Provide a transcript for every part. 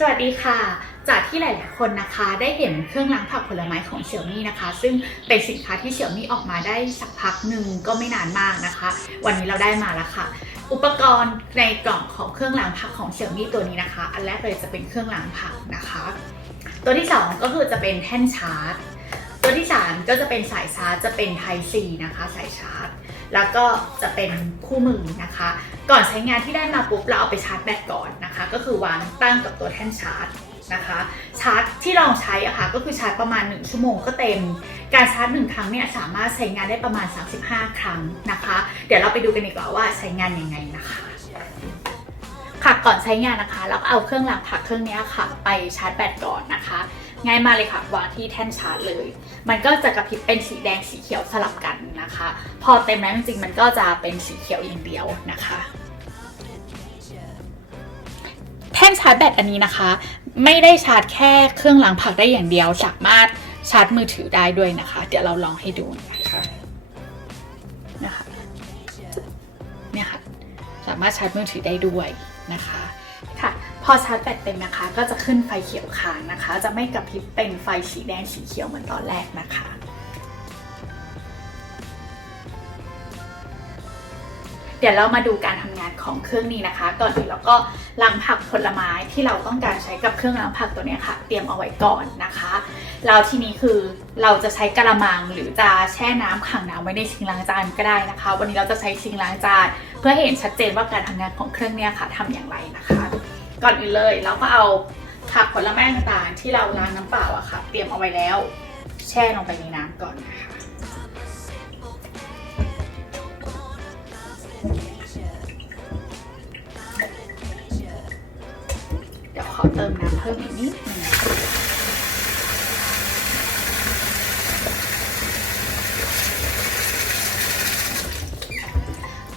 สวัสดีค่ะ จากที่หลาย ๆ คนนะคะได้เห็นเครื่องล้างผักผลไม้ของเสี่ยมี่นะคะ ซึ่งเป็นสินค้าที่เสี่ยมี่ออกมาได้สักพักหนึ่งก็ไม่นานมากนะคะ วันนี้เราได้มาแล้วค่ะ อุปกรณ์ในกล่องของเครื่องล้างผักของเสี่ยมี่ตัวนี้นะคะ อันแรกเลยจะเป็นเครื่องล้างผักนะคะ ตัวที่สองก็คือจะเป็นแท่นชาร์จ ที่สามก็จะเป็นสายชาร์จจะเป็น Type C นะคะ สายชาร์จ แล้วก็จะเป็นคู่มือนะคะ ก่อนใช้งานที่ได้มาปุ๊บเราเอาไปชาร์จแบตก่อนนะคะ ก็คือวางตั้งกับตัวแท่นชาร์จนะคะ ชาร์จที่ลองใช้อะค่ะก็คือชาร์จประมาณ 1 ชั่วโมงก็เต็ม การชาร์จ 1 ครั้งเนี่ยสามารถใช้งานได้ประมาณ 35 ครั้งนะคะ เดี๋ยวเราไปดูกันดีกว่าว่าใช้งานยังไงนะคะค่ะก่อนใช้งานนะคะ เราเอาเครื่องล้างผักเครื่องนี้ค่ะ ไปชาร์จแบตก่อนนะคะ ง่ายมากเลยค่ะ วางที่แท่นชาร์จเลย มันก็จะกระพริบเป็นสีแดงสีเขียวสลับกันนะคะ พอเต็มแล้วจริงๆมันก็จะเป็นสีเขียวอย่างเดียวนะคะแท่นชาร์จแบตอันนี้นะคะ ไม่ได้ชาร์จแค่เครื่องล้างผักได้อย่างเดียวสามารถชาร์จมือถือได้ด้วยนะคะ เดี๋ยวเราลองให้ดูนะคะนะคะเนี่ยค่ะสามารถชาร์จมือถือได้ด้วยนะคะค่ะ พอชาร์จแบตเต็มนะคะ ก็จะขึ้นไฟเขียวค้างนะคะ จะไม่กระพริบเป็นไฟสีแดงสีเขียวเหมือนตอนแรกนะคะเดี๋ยวเรามาดูการทำงานของเครื่องนี้นะคะ ก่อนอื่นเราก็ล้างผักผลไม้ที่เราต้องการใช้กับเครื่องล้างผักตัวนี้ค่ะ เตรียมเอาไว้ก่อนนะคะแล้วทีนี้คือเราจะใช้กระมังหรือจะแช่น้ำขังน้ำไว้ในซิงล้างจานก็ได้นะคะ วันนี้เราจะใช้ซิงล้างจานเพื่อเห็นชัดเจนว่าการทำงานของเครื่องนี้ค่ะทำอย่างไรนะคะ ก่อนอื่นเลยเราก็เอาผักผลไม้ต่างๆ ที่เราล้างน้ำเปล่าอะค่ะ เตรียมเอาไว้แล้ว แช่ลงไปในน้ำก่อนนะคะเดี๋ยวขอเติมน้ำเพิ่มอีกนิดนึง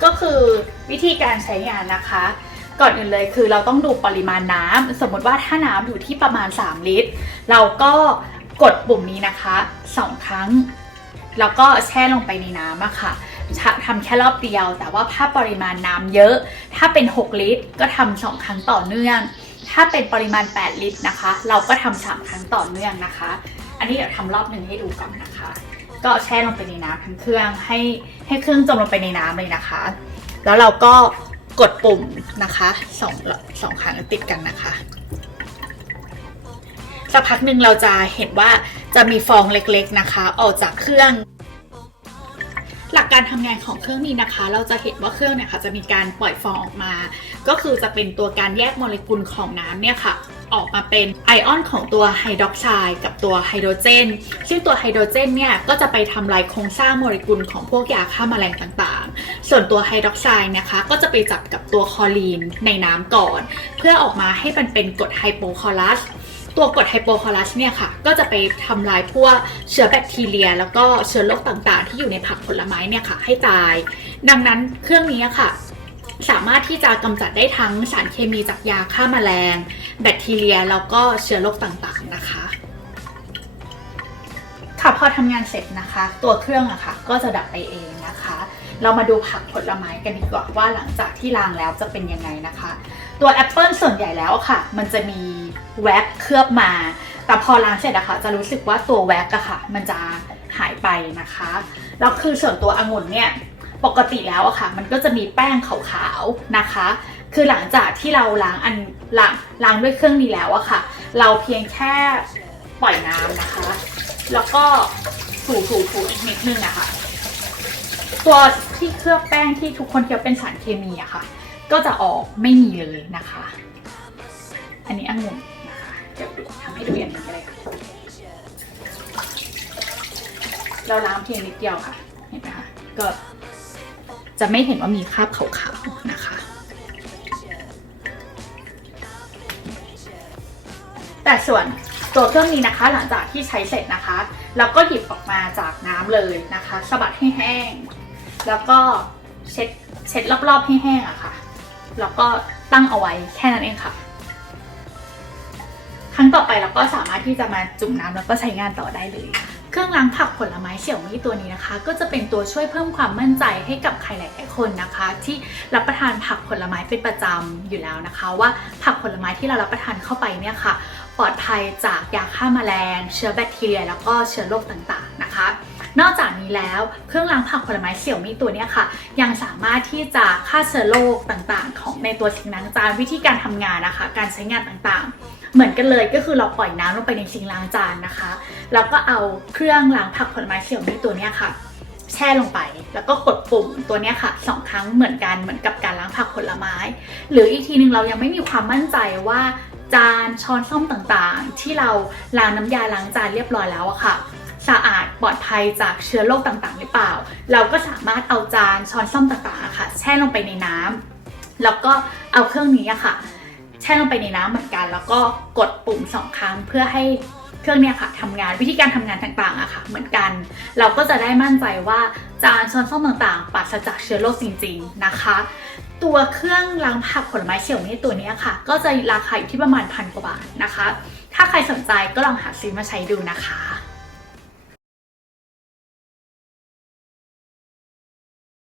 ก็คือวิธีการใช้งานนะคะ ก่อนอื่นเลยคือเราต้องดูปริมาณน้ำสมมติว่าถ้าน้ำอยู่ที่ประมาณ 3 ลิตร เราก็กดปุ่มนี้นะคะสองครั้ง แล้วก็แช่ลงไปในน้ำอะค่ะทำทำแค่รอบเดียว แต่ว่าถ้าปริมาณน้ำเยอะ ถ้าเป็น 6 ลิตร ก็ทำสองครั้งต่อเนื่อง ถ้าเป็นปริมาณ 8 ลิตรนะคะ เราก็ทำสามครั้งต่อเนื่องนะคะ อันนี้เดี๋ยวทำรอบหนึ่งให้ดูก่อนนะคะ ก็แช่ลงไปในน้ำทั้งเครื่องให้ให้เครื่องจมลงไปในน้ำเลยนะคะ แล้วเราก็ กดปุ่มนะคะสองสองครั้งติดกันนะคะสักพักหนึ่งเราจะเห็นว่าจะมีฟองเล็กๆนะคะ ออกจากเครื่อง หลักการทำงานของเครื่องนี้นะคะ เราจะเห็นว่าเครื่องเนี่ยค่ะจะมีการปล่อยฟองออกมา ก็คือจะเป็นตัวการแยกโมเลกุลของน้ำเนี่ยค่ะออกมาเป็นไอออนของตัวไฮดรอกไซด์กับตัวไฮโดรเจน ซึ่งตัวไฮโดรเจนเนี่ยก็จะไปทำลายโครงสร้างโมเลกุลของพวกยาฆ่าแมลงต่างๆ ส่วนตัวไฮดรอกไซด์นะคะ ก็จะไปจับกับตัวคลอรีนในน้ำก่อน เพื่อออกมาให้มันเป็นกรดไฮโปคลอรัส ตัวกรดไฮโปคอรัสเนี่ยค่ะ ก็จะไปทำลายพวกเชื้อแบคทีเรีย แล้วก็เชื้อโรคต่างๆ ที่อยู่ในผักผลไม้เนี่ยค่ะ ให้ตาย ดังนั้นเครื่องนี้ค่ะ สามารถที่จะกำจัดได้ทั้งสารเคมีจากยาฆ่าแมลง แบคทีเรีย แล้วก็เชื้อโรคต่างๆนะคะค่ะพอทำงานเสร็จนะคะ ตัวเครื่องอะค่ะ ก็จะดับไปเองนะคะ เรามาดูผักผลไม้กันดีกว่าว่าหลังจากที่ล้างแล้วจะเป็นยังไงนะคะ ตัวแอปเปิลส่วนใหญ่แล้วค่ะ มันจะมี แว็กเคลือบมา แต่พอล้างเสร็จอะค่ะจะรู้สึกว่าตัวแว็กอะค่ะ มันจะหายไปนะคะแล้วคือส่วนตัวองุ่นเนี่ยปกติแล้วอะค่ะ มันก็จะมีแป้งขาวๆนะคะ คือหลังจากที่เราล้างอันล้างล้างด้วยเครื่องนี้แล้วอะค่ะ เราเพียงแค่ปล่อยน้ำนะคะ แล้วก็ถูถูถูอีกนิดนึงอะค่ะ ตัวที่เคลือบแป้งที่ทุกคนคิดว่าเป็นสารเคมีอะค่ะ ก็จะออกไม่มีเลยนะคะ อันนี้องุ่น ดี๋ยวดูทำให้ดูอย่างนี้ก็ได้ค่ะ เราล้างเพียงนิดเดียวค่ะ เห็นไหมคะ ก็จะไม่เห็นว่ามีคราบขาวๆนะคะ แต่ส่วนตัวเครื่องนี้นะคะ หลังจากที่ใช้เสร็จนะคะ เราก็หยิบออกมาจากน้ำเลยนะคะสะบัดให้แห้ง แล้วก็เช็ดเช็ดรอบๆให้แห้งอะค่ะ แล้วก็ตั้งเอาไว้แค่นั้นเองค่ะ รั้งต่อไปเราก็สามารถที่จะมาจุ่มน้ำแล้วก็ใช้งานต่อได้เลย เครื่องล้างผักผลไม้เสี่ยวมี่ตัวนี้นะคะ ก็จะเป็นตัวช่วยเพิ่มความมั่นใจให้กับใครหลายๆคนนะคะ ที่รับประทานผักผลไม้เป็นประจำอยู่แล้วนะคะ ว่าผักผลไม้ที่เรารับประทานเข้าไปเนี่ยค่ะ ปลอดภัยจากยาฆ่าแมลง เชื้อแบคทีเรีย แล้วก็เชื้อโรคต่างๆนะคะ นอกจากนี้แล้วเครื่องล้างผักผลไม้เสี่ยวมี่ตัวนี้ค่ะ ยังสามารถที่จะฆ่าเชื้อโรคต่างๆ ของในตัวซิงค์ล้างจานวิธีการทำงานนะคะ การใช้งานต่างๆ เหมือนกันเลยก็คือเราปล่อยน้ำลงไปในซิงล้างจานนะคะแล้วก็เอาเครื่องล้างผักผลไม้เสี่ยวมี่ตัวเนี้ยค่ะแช่ลงไปแล้วก็กดปุ่มตัวนี้ค่ะสองครั้งเหมือนกันเหมือนกับการล้างผักผลไม้ หรืออีกทีหนึ่งเรายังไม่มีความมั่นใจว่าจานช้อนส้อมต่างๆ ที่เราล้างน้ำยาล้างจานเรียบร้อยแล้วอะค่ะ สะอาดปลอดภัยจากเชื้อโรคต่างๆ หรือเปล่า เราก็สามารถเอาจานช้อนส้อมต่างๆอะค่ะ แช่ลงไปในน้ำแล้วก็เอาเครื่องนี้ค่ะ แช่ลงไปในน้ำเหมือนกัน แล้วก็กดปุ่มสองครั้งเพื่อให้เครื่องเนี่ยค่ะทำงานวิธีการทำงานต่างๆอะค่ะ เหมือนกัน เราก็จะได้มั่นใจว่าจานช้อนส้อมต่างๆปราศจากเชื้อโรคจริง ๆนะคะ ตัวเครื่องล้างผักผลไม้เสี่ยวมี่ตัวนี้ค่ะ ก็จะราคาอยู่ที่ประมาณพันกว่าบาทนะคะ ถ้าใครสนใจก็ลองหาซื้อมาใช้ดูนะคะ